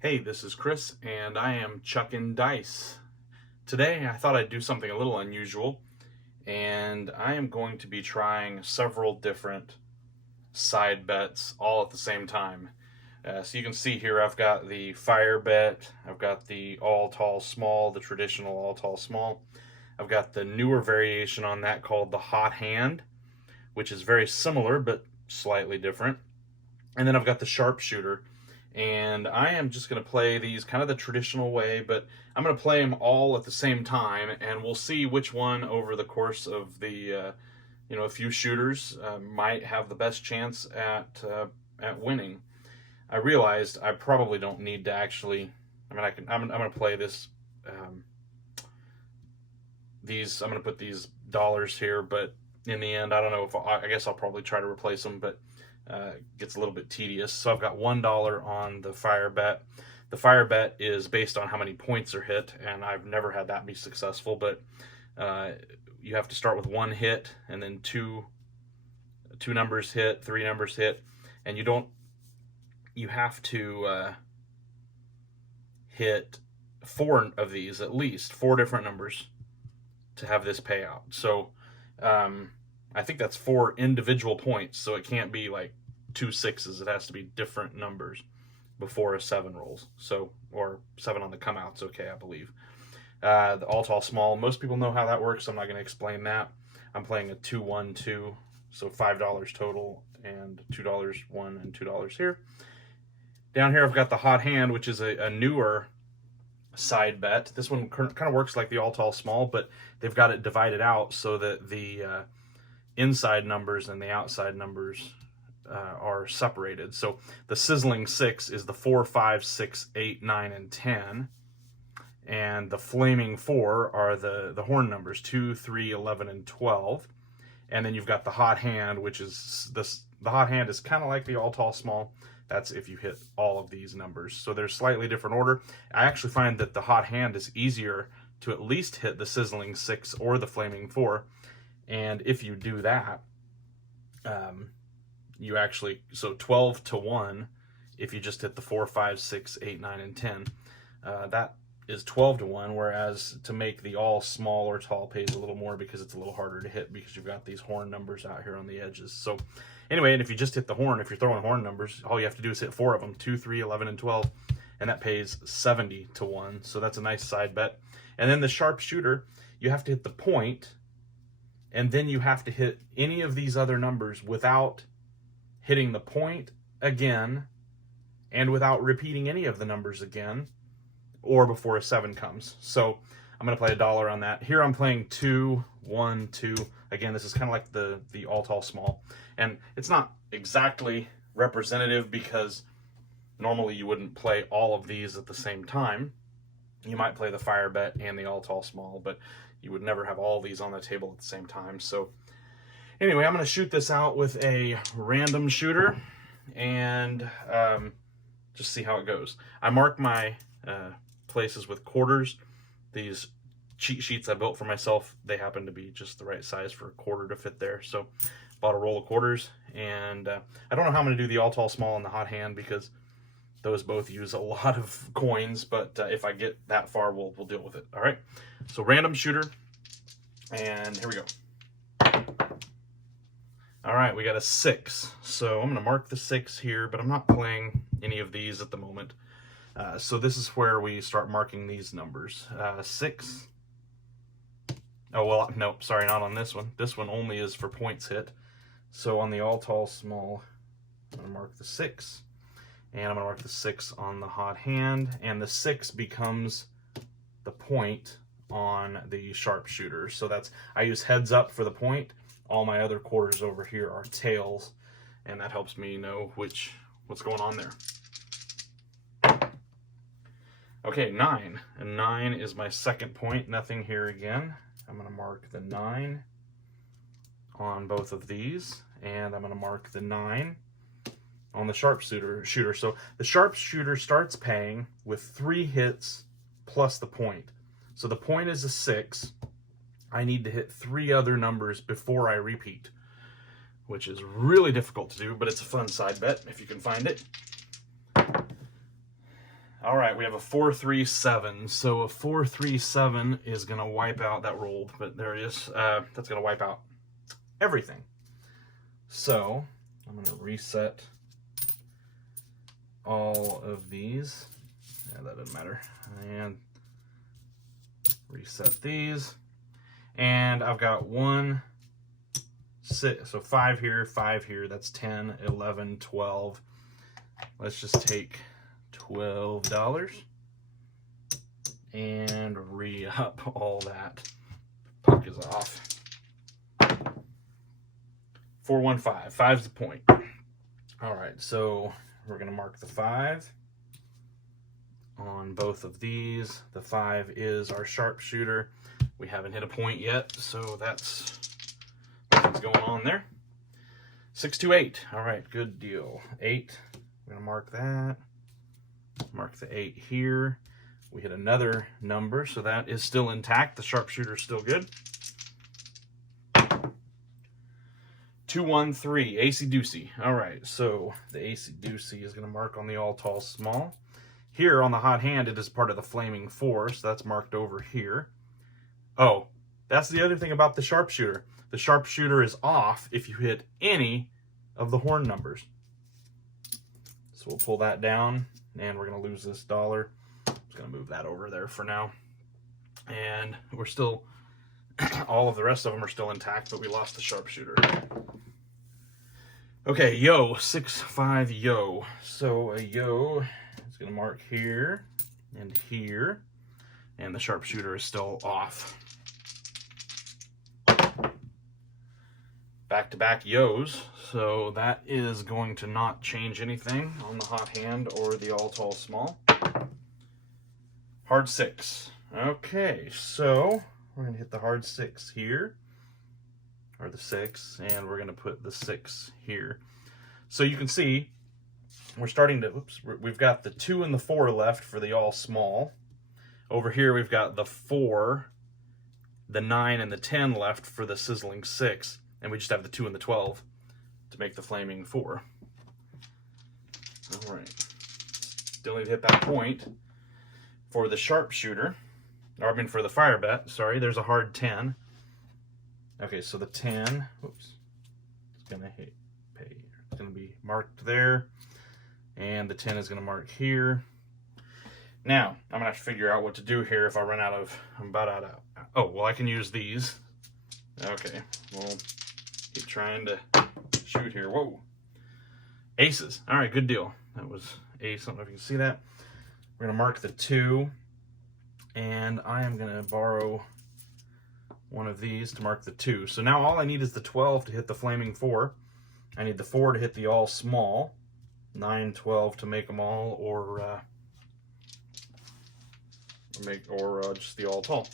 Hey, this is Chris, and I am chucking dice. Today, I thought I'd do something a little unusual, and I am going to be trying several different side bets all at the same time. So you can see here, I've got the fire bet, I've got the all tall small, the traditional all tall small. I've got the newer variation on that called the hot hand, which is very similar but slightly different. And then I've got the sharpshooter, and I am just going to play these kind of the traditional way, but I'm going to play them all at the same time, and we'll see which one over the course of the a few shooters might have the best chance at winning. I realized I probably don't need to actually. I mean, I'm going to play this. I'm going to put these dollars here, but in the end, I don't know if I guess I'll probably try to replace them, but gets a little bit tedious. So I've got $1 on the fire bet. The fire bet is based on how many points are hit, and I've never had that be successful, but you have to start with one hit and then two numbers hit, three numbers hit, and you have to hit four of these, at least four different numbers to have this payout. So I think that's four individual points, so it can't be like two sixes. It has to be different numbers before a seven rolls. So, or seven on the come out's okay, I believe. The all tall small, most people know how that works, so I'm not going to explain that. I'm playing a 2-1-2, so $5 total, and $2 one and $2 here. Down here I've got the hot hand, which is a newer side bet. This one kind of works like the all tall small, but they've got it divided out so that the inside numbers and the outside numbers are separated. So the sizzling 6 is the 4, 5, 6, 8, 9, and 10. And the flaming 4 are the horn numbers, 2, 3, 11, and 12. And then you've got the hot hand, which is the hot hand is kind of like the all tall small. That's if you hit all of these numbers. So there's slightly different order. I actually find that the hot hand is easier to at least hit the sizzling 6 or the flaming 4. And if you do that, you actually, so 12 to 1, if you just hit the 4, 5, 6, 8, 9, and 10, that is 12 to 1, whereas to make the all small or tall pays a little more because it's a little harder to hit because you've got these horn numbers out here on the edges. So anyway, and if you just hit the horn, if you're throwing horn numbers, all you have to do is hit four of them, 2, 3, 11, and 12, and that pays 70 to 1. So that's a nice side bet. And then the sharpshooter, you have to hit the point, and then you have to hit any of these other numbers without hitting the point again and without repeating any of the numbers again or before a 7 comes. So I'm going to play $1 on that. Here I'm playing 2, 1, 2. Again, this is kind of like the all tall small. And it's not exactly representative because normally you wouldn't play all of these at the same time. You might play the fire bet and the all tall small, but you would never have all these on the table at the same time. So anyway, I'm going to shoot this out with a random shooter and just see how it goes. I mark my places with quarters. These cheat sheets I built for myself, they happen to be just the right size for a quarter to fit there. So bought a roll of quarters, and I don't know how I'm going to do the all tall small and the hot hand because those both use a lot of coins, but if I get that far, we'll deal with it. All right, so random shooter, and here we go. All right, we got a 6. So I'm going to mark the 6 here, but I'm not playing any of these at the moment. So this is where we start marking these numbers. 6. Oh, well, no, sorry, not on this one. This one only is for points hit. So on the all tall small, I'm going to mark the 6. And I'm going to mark the 6 on the hot hand. And the 6 becomes the point on the sharpshooter. So I use heads up for the point. All my other quarters over here are tails, and that helps me know what's going on there. Okay, 9. And 9 is my second point. Nothing here again. I'm going to mark the 9 on both of these, and I'm going to mark the 9 on the sharpshooter. So the sharpshooter starts paying with 3 hits plus the point. So the point is a 6. I need to hit 3 other numbers before I repeat, which is really difficult to do, but it's a fun side bet if you can find it. All right, we have a 4-3-7. So a 4-3-7 is going to wipe out that rolled, but there it is. That's going to wipe out everything. So I'm going to reset all of these. Yeah, that doesn't matter. And reset these. And I've got 1, 6, so 5 here, 5 here. That's 10, 11, 12. Let's just take $12 and re-up all that. Puck is off. 4-1-5. 5's the point. All right, so we're going to mark the 5 on both of these. The 5 is our sharpshooter. We haven't hit a point yet, so that's what's going on there. 6-2-8. All right, good deal. 8. We're going to mark that. Mark the 8 here. We hit another number, so that is still intact. The sharpshooter is still good. 2-1-3, acey-deucey. All right, so the acey-deucey is going to mark on the all tall small. Here on the hot hand, it is part of the flaming 4, so that's marked over here. Oh, that's the other thing about the sharpshooter. The sharpshooter is off if you hit any of the horn numbers. So we'll pull that down, and we're going to lose this dollar. I'm just going to move that over there for now. And we're still, all of the rest of them are still intact, but we lost the sharpshooter. Okay, yo, 6-5 yo. So a yo is going to mark here and here, and the sharpshooter is still off. Back-to-back yos, so that is going to not change anything on the hot hand or the all tall small. Hard 6. Okay, so we're going to hit the hard 6 here, or the 6, and we're going to put the 6 here. So you can see we're starting to, we've got the 2 and the 4 left for the all small. Over here we've got the 4, the 9, and the 10 left for the sizzling 6. And we just have the 2 and the 12 to make the flaming 4. All right. Still need to hit that point. For the sharpshooter, or I mean for the fire bet, sorry, there's a hard 10. Okay, so the 10, oops, it's going to hit pay. It's going to be marked there. And the 10 is going to mark here. Now, I'm going to have to figure out what to do here if I run out of, I'm about out of, oh, well, I can use these. Okay, well, keep trying to shoot here. Whoa. Aces. All right, good deal. That was ace. I don't know if you can see that. We're going to mark the 2. And I am going to borrow one of these to mark the 2. So now all I need is the 12 to hit the flaming 4. I need the 4 to hit the all small. 9, 12 to make them all, or just the all tall.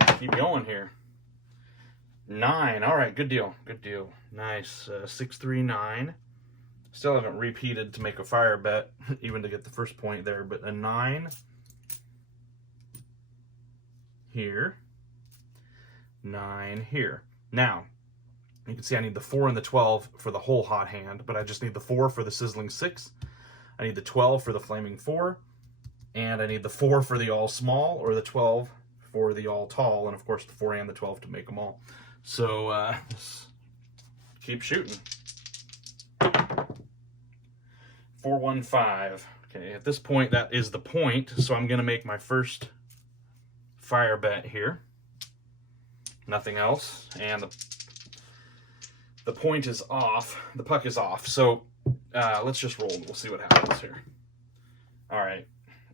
Let's keep going here. 9. All right, good deal. Good deal. Nice. 6-3-9. Still haven't repeated to make a fire bet, even to get the first point there, but a 9 here. 9 here. Now, you can see I need the 4 and the 12 for the whole hot hand, but I just need the 4 for the sizzling 6. I need the 12 for the flaming 4, and I need the 4 for the all small, or the 12 for the all tall, and of course the 4 and the 12 to make them all. So, let's keep shooting. 4-1-5. Okay, at this point, that is the point, so I'm going to make my first fire bet here. Nothing else, and the point is off. The puck is off, so let's just roll and we'll see what happens here. All right,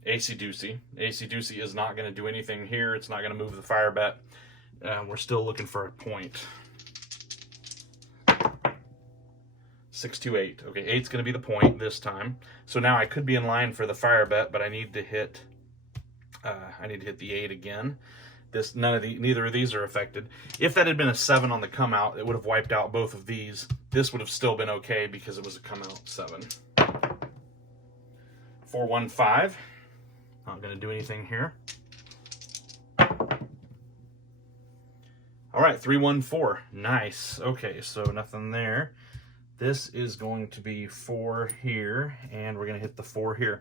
acey-deucey. Acey-deucey is not going to do anything here. It's not going to move the fire bet. We're still looking for a point. 6-2-8. Okay, 8's going to be the point this time. So now I could be in line for the fire bet, but I need to hit. The 8 again. Neither of these are affected. If that had been a 7 on the come out, it would have wiped out both of these. This would have still been okay because it was a come out 7. 4-1-5. Not going to do anything here. All right, 3-1-4. Nice. Okay, so nothing there. This is going to be 4 here, and we're going to hit the 4 here.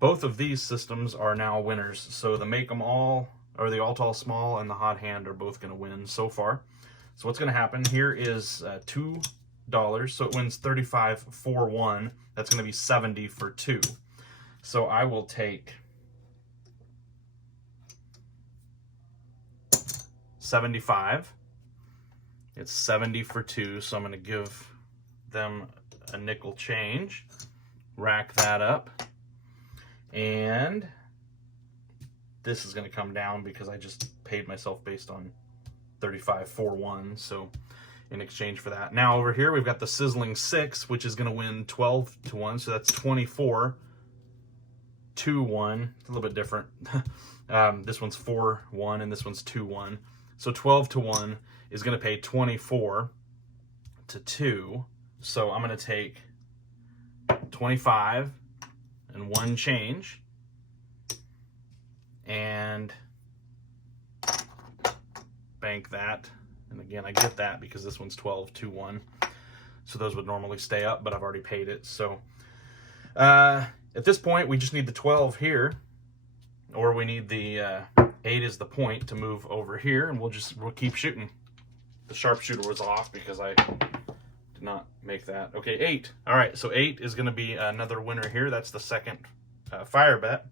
both of these systems are now winners. So the make 'em all, or the all tall small, and the hot hand are both going to win so far. So what's going to happen here is $2, so it wins 35 for 1. That's going to be 70 for 2. So I will take 75. It's 70 for 2, so I'm going to give them a nickel change. Rack that up. And this is going to come down because I just paid myself based on 35 for 1, so in exchange for that. Now over here we've got the sizzling 6, which is going to win 12 to 1, so that's 24 to 1. It's a little bit different. This one's 4-1 and this one's 2-1. So 12 to 1 is going to pay 24 to 2. So I'm going to take 25 and 1 change and bank that. And again, I get that because this one's 12 to 1. So those would normally stay up, but I've already paid it. So at this point, we just need the 12 here, or we need the 8 as the point to move over here, and we'll keep shooting. The sharpshooter was off because I did not make that. Okay, 8. All right, so 8 is going to be another winner here. That's the second fire bet.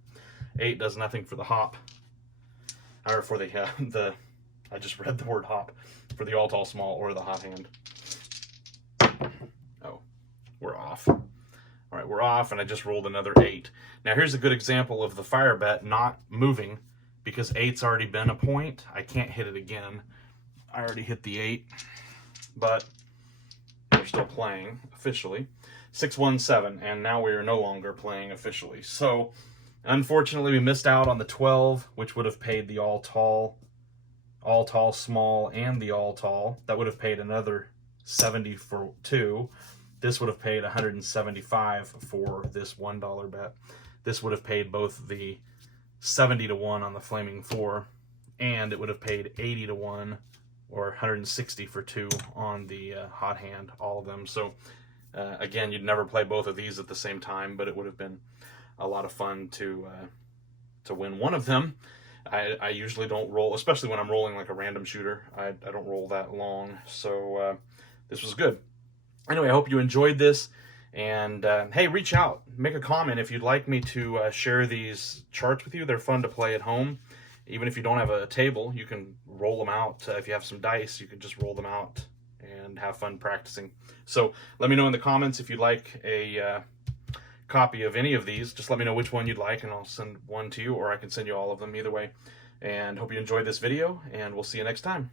8 does nothing for the hop, or for the I just read the word hop, for the all tall small or the hot hand. Oh, we're off. All right, we're off, and I just rolled another 8. Now here's a good example of the fire bet not moving because 8's already been a point. I can't hit it again. I already hit the 8, but we're still playing officially. 6-1-7, and now we are no longer playing officially. So unfortunately, we missed out on the 12, which would have paid the all tall small, and the all tall. That would have paid another 70 for 2. This would have paid 175 for this $1 bet. This would have paid both the 70 to 1 on the Flaming 4, and it would have paid 80 to 1 or 160 for 2 on the hot hand, all of them. So again, you'd never play both of these at the same time, but it would have been a lot of fun to win one of them. I usually don't roll, especially when I'm rolling like a random shooter. I don't roll that long, so this was good. Anyway, I hope you enjoyed this, and hey, reach out, make a comment if you'd like me to share these charts with you. They're fun to play at home. Even if you don't have a table, you can roll them out. If you have some dice, you can just roll them out and have fun practicing. So let me know in the comments if you'd like a copy of any of these. Just let me know which one you'd like, and I'll send one to you, or I can send you all of them, either way. And hope you enjoyed this video, and we'll see you next time.